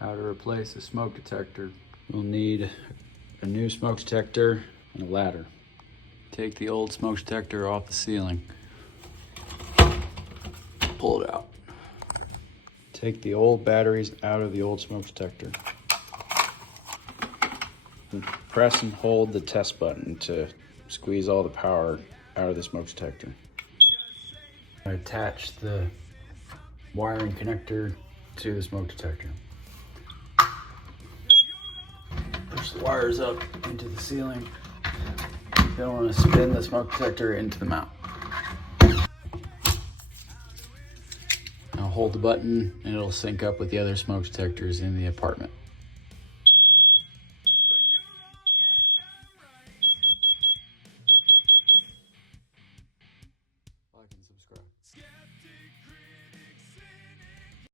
How to replace a smoke detector. We'll need a new smoke detector and a ladder. Take the old smoke detector off the ceiling. Pull it out. Take the old batteries out of the old smoke detector. And press and hold the test button to squeeze all the power out of the smoke detector. I attach the wiring connector to the smoke detector. Push the wires up into the ceiling. Then want to spin the smoke detector into the mount. Now hold the button and it'll sync up with the other smoke detectors in the apartment.